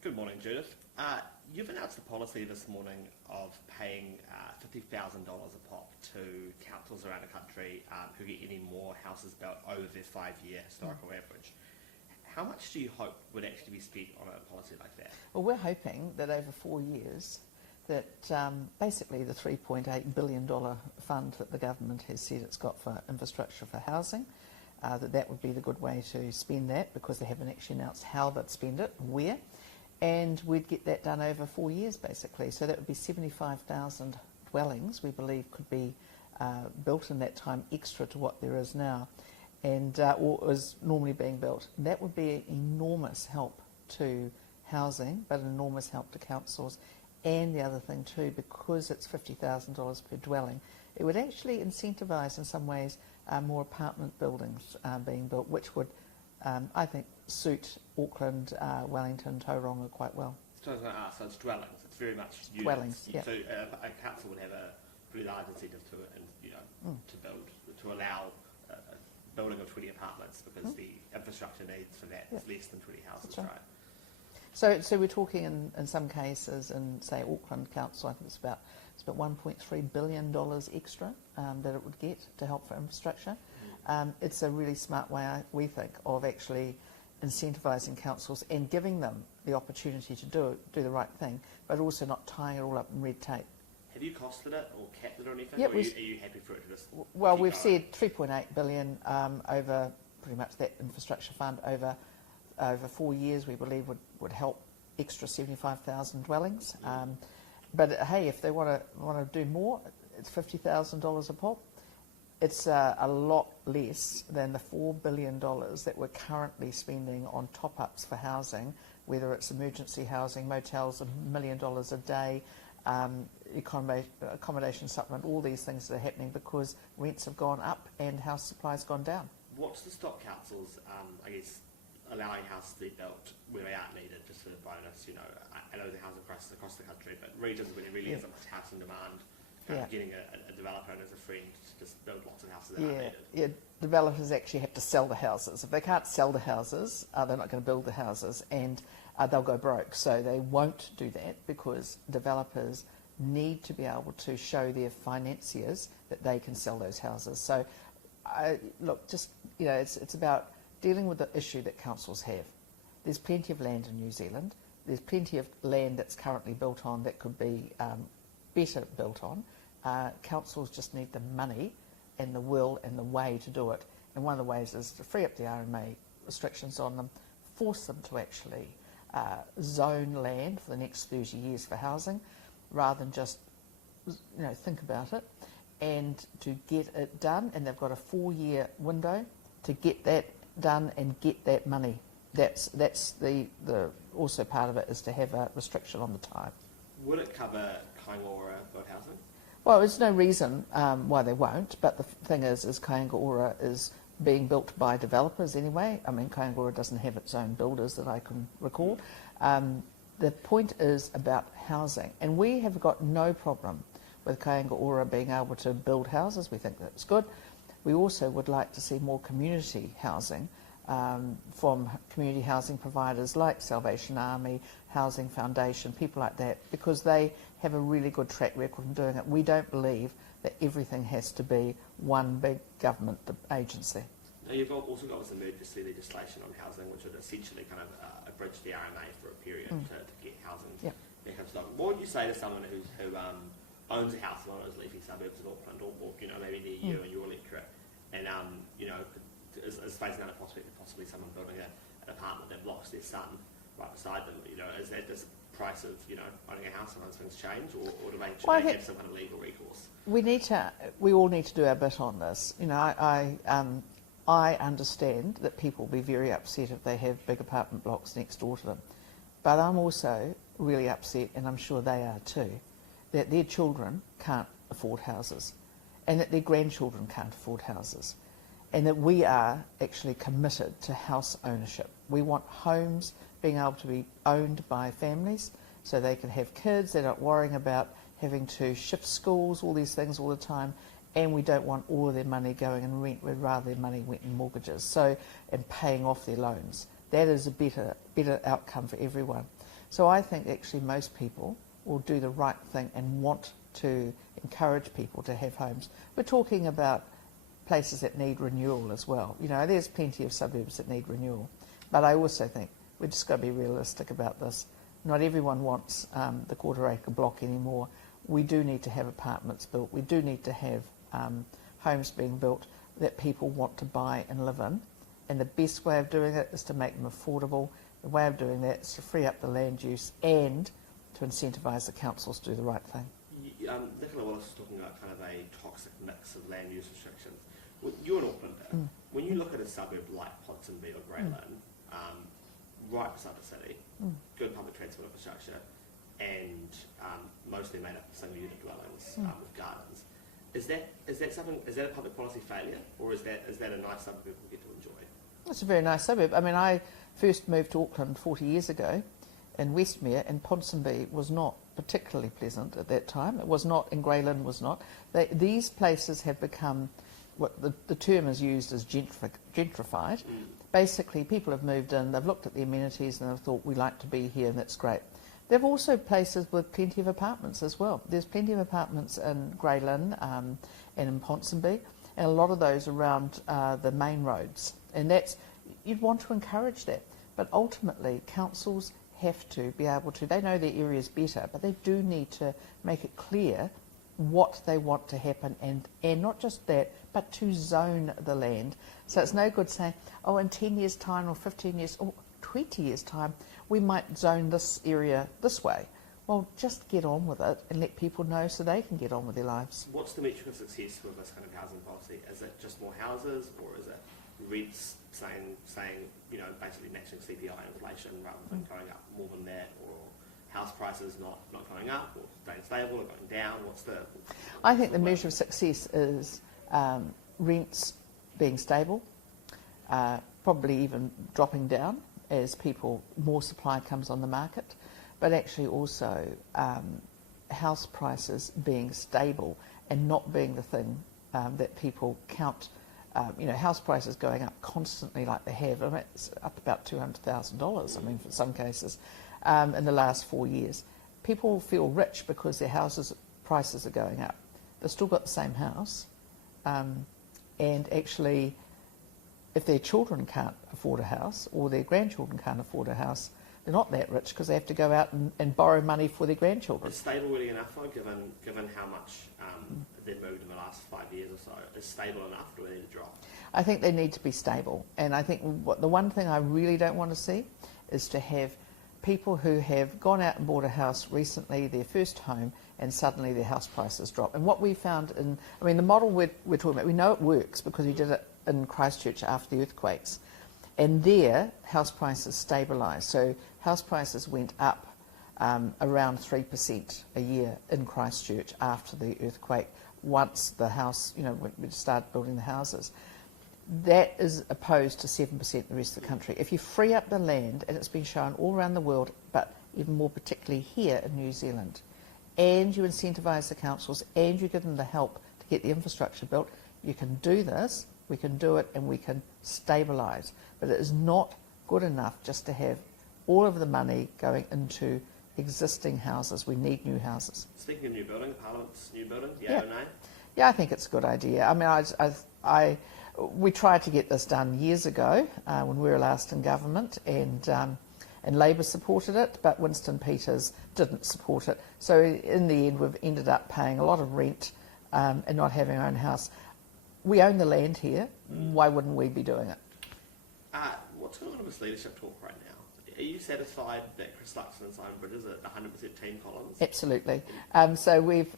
Good morning, Judith. You've announced a policy this morning of paying $50,000 a pop to councils around the country who get any more houses built over their 5-year historical average. How much do you hope would actually be spent on a policy like that? Well, we're hoping that over 4 years that basically the $3.8 billion fund that the government has said it's got for infrastructure for housing, that would be the good way to spend that, because they haven't actually announced how they'd spend it, where, and we'd get that done over 4 years basically. So that would be 75,000 dwellings we believe could be built in that time, extra to what there is now, and or is normally being built. That would be an enormous help to housing, but an enormous help to councils. And the other thing too, because it's $50,000 per dwelling, it would actually incentivise in some ways more apartment buildings being built, which would, I think, suit Auckland, Wellington, Tauranga quite well. So I was going to ask, so it's dwellings, it's very much units. Dwellings, yeah. So a council would have a pretty large incentive to it, and to build, to allow a building of 20 apartments, because the infrastructure needs for that is less than 20 houses, That's right. right? So we're talking in some cases, in say Auckland Council, I think it's about $1.3 billion extra that it would get to help for infrastructure. It's a really smart way, we think, of actually incentivising councils and giving them the opportunity to do the right thing, but also not tying it all up in red tape. Have you costed it or capped it or anything? Yep, or are you happy for it to just well, keep we've going? said $3.8 billion over pretty much that infrastructure fund over 4 years. We believe would help extra 75,000 dwellings. But hey, if they want to do more, it's $50,000 a pop. It's a lot less than the $4 billion that we're currently spending on top-ups for housing, whether it's emergency housing, motels, $1 million a day, accommodation supplement, all these things that are happening because rents have gone up and house supply's gone down. What's to stop councils, I guess, allowing houses to be built where they aren't needed, just for the bonus? I know the housing prices across the country, but regions where there really isn't much housing demand, getting a developer and as a friend to just build lots of houses that aren't needed. Yeah, developers actually have to sell the houses. If they can't sell the houses, they're not going to build the houses, and they'll go broke. So they won't do that, because developers need to be able to show their financiers that they can sell those houses. So, look, just it's about dealing with the issue that councils have. There's plenty of land in New Zealand. There's plenty of land that's currently built on that could be better built on. Councils just need the money and the will and the way to do it. And one of the ways is to free up the RMA restrictions on them, force them to actually zone land for the next 30 years for housing, rather than just think about it, and to get it done. And they've got a 4-year window to get that done and get that money. That's the also part of it is to have a restriction on the time. Would it cover Kaingaora built housing? Well, there's no reason why they won't, but the thing is Kaingaora is being built by developers anyway. I mean, Kaingaora doesn't have its own builders that I can recall. The point is about housing, and we have got no problem with Kaingaora being able to build houses. We think that's good. We also would like to see more community housing from community housing providers like Salvation Army, Housing Foundation, people like that, because they have a really good track record in doing it. We don't believe that everything has to be one big government agency. Now, you've also got this emergency legislation on housing, which would essentially kind of abridge the RMA for a period to get housing back up stock. What would you say to someone who owns a house in one of those leafy suburbs of Auckland, or maybe near you and your electorate, and is facing out a prospect of possibly someone building an apartment that blocks their son right beside them? Is that the price of owning a house once things change, or do they have some kind of legal recourse? We all need to do our bit on this. I understand that people will be very upset if they have big apartment blocks next door to them, but I'm also really upset, and I'm sure they are too, that their children can't afford houses, and that their grandchildren can't afford houses, and that we are actually committed to house ownership. We want homes being able to be owned by families so they can have kids. They're not worrying about having to shift schools, all these things all the time, and we don't want all of their money going in rent. We'd rather their money went in mortgages, and paying off their loans. That is a better outcome for everyone. So I think actually most people will do the right thing and want to encourage people to have homes. We're talking about places that need renewal as well. You know, there's plenty of suburbs that need renewal. But I also think we've just got to be realistic about this. Not everyone wants the quarter-acre block anymore. We do need to have apartments built. We do need to have homes being built that people want to buy and live in. And the best way of doing it is to make them affordable. The way of doing that is to free up the land use and to incentivise the councils to do the right thing. Nicola Wallace was talking about kind of a toxic mix of land use restrictions. You're an Aucklander. When you look at a suburb like Ponsonby or Greyland, right beside the city, good public transport infrastructure, and mostly made up of single unit dwellings with gardens. Is that something? Is that a public policy failure, or is that a nice suburb people get to enjoy? It's a very nice suburb. I mean, I first moved to Auckland 40 years ago in Westmere, and Ponsonby was not particularly pleasant at that time. It was not, and Greyland was not. These places have become, what the term is used as gentrified. Basically, people have moved in, they've looked at the amenities and they've thought, we like to be here and that's great. There are also places with plenty of apartments as well. There's plenty of apartments in Greyland and in Ponsonby, and a lot of those around the main roads. And you'd want to encourage that. But ultimately, councils have to be able to, they know their areas better, but they do need to make it clear what they want to happen, and not just that, but to zone the land. So it's no good saying, oh, in 10 years' time or 15 years or 20 years' time, we might zone this area this way. Well, just get on with it and let people know so they can get on with their lives. What's the metric of success with this kind of housing policy? Is it just more houses, or is it rents saying you know, basically matching CPI inflation rather than going up more than that, or house prices not going up or staying stable or going down? I think the measure of success is rents being stable, probably even dropping down as more supply comes on the market, but actually also house prices being stable and not being the thing that people count. You know, house prices going up constantly like they have. I mean, it's up about $200,000, I mean, for some cases, in the last 4 years. People feel rich because their prices are going up. They've still got the same house, and actually, if their children can't afford a house or their grandchildren can't afford a house, they're not that rich because they have to go out and borrow money for their grandchildren. Is stable really enough, though, given how much they've moved in the last 5 years or so? Is stable enough, or do they need to drop? I think they need to be stable. And I think the one thing I really don't want to see is to have people who have gone out and bought a house recently, their first home, and suddenly their house prices drop. And what we found the model we're talking about, we know it works because we did it in Christchurch after the earthquakes. And there, house prices stabilised. So house prices went up around 3% a year in Christchurch after the earthquake, once the house, we started building the houses. That is opposed to 7% in the rest of the country. If you free up the land, and it's been shown all around the world, but even more particularly here in New Zealand, and you incentivise the councils and you give them the help to get the infrastructure built, you can do this, we can do it, and we can stabilise. But it is not good enough just to have all of the money going into existing houses. We need new houses. Speaking of new building, Parliament's new building, yeah or nay? Yeah, I think it's a good idea. I mean, we tried to get this done years ago when we were last in government, and Labour supported it, but Winston Peters didn't support it. So in the end, we've ended up paying a lot of rent and not having our own house. We own the land here. Why wouldn't we be doing it? What's going on with this leadership talk right now? Are you satisfied that Chris Luxon and Simon Bridges are 100% Team Collins? Absolutely. So we've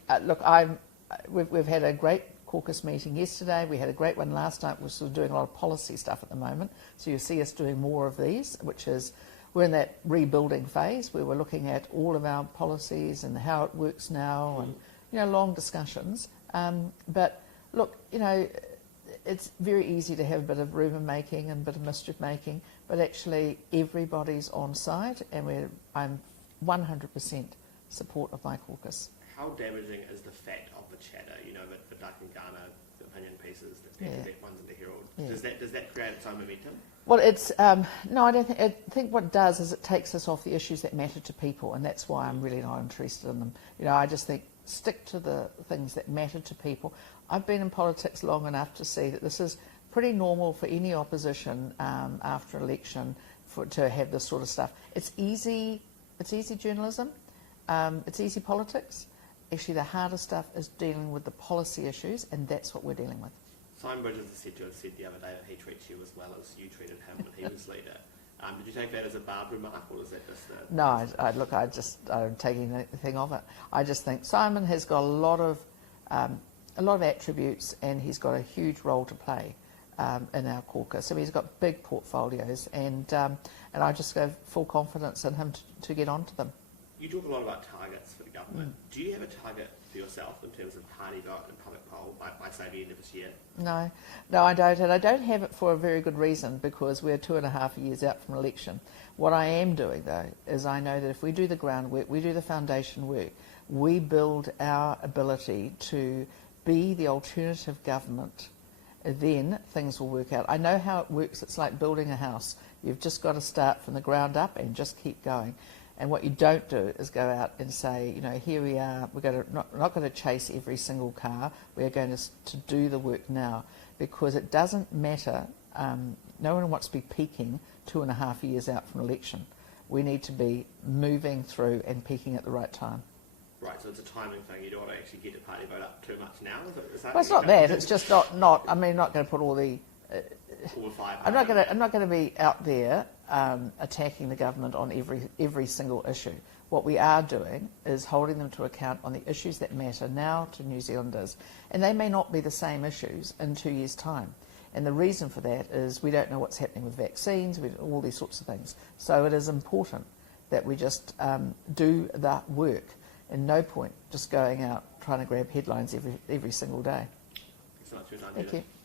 we've had a great caucus meeting yesterday. We had a great one last night. We're sort of doing a lot of policy stuff at the moment. So you'll see us doing more of these, which is we're in that rebuilding phase where we're looking at all of our policies and how it works now, and long discussions. But look, it's very easy to have a bit of rumour making and a bit of mischief making, but actually everybody's on side, and I'm 100% support of my caucus. How damaging is the fact of the chatter, that for Duck and Ghana, opinion pieces that get to get ones in the Herald. Yeah. Does that create its own momentum? Well, it's no, I don't think. I think what it does is it takes us off the issues that matter to people, and that's why I'm really not interested in them. You know, I just think stick to the things that matter to people. I've been in politics long enough to see that this is pretty normal for any opposition after election to have this sort of stuff. It's easy. It's easy journalism. It's easy politics. Actually, the harder stuff is dealing with the policy issues, and that's what we're dealing with. Simon Bridges is said to have said the other day that he treats you as well as you treated him when he was leader. Did you take that as a bad remark, or is that just a... No, I don't take anything of it. I just think Simon has got a lot of attributes, and he's got a huge role to play in our caucus. So he's got big portfolios, and I just have full confidence in him to get onto them. You talk a lot about targets for the government. Do you have a target for yourself in terms of party vote and public poll by say the end of this year? No, I don't, and I don't have it for a very good reason, because we're 2.5 years out from election. What I am doing, though, is I know that if we do the groundwork, we do the foundation work, we build our ability to be the alternative government, then things will work out. I know how it works. It's like building a house. You've just got to start from the ground up and just keep going. And what you don't do is go out and say, you know, here we are, we're not going to chase every single car, we're going to do the work now, because it doesn't matter, no one wants to be peaking 2.5 years out from election. We need to be moving through and peaking at the right time. Right, so it's a timing thing. You don't want to actually get the party vote up too much now? Is that Well, it's not that, it's just not I mean, not going to put all the... I'm not going to be out there attacking the government on every single issue. What we are doing is holding them to account on the issues that matter now to New Zealanders, and they may not be the same issues in 2 years' time. And the reason for that is we don't know what's happening with vaccines, all these sorts of things. So it is important that we just do that work, and no point just going out trying to grab headlines every single day. Thanks so much for your time, Thank Judith. you.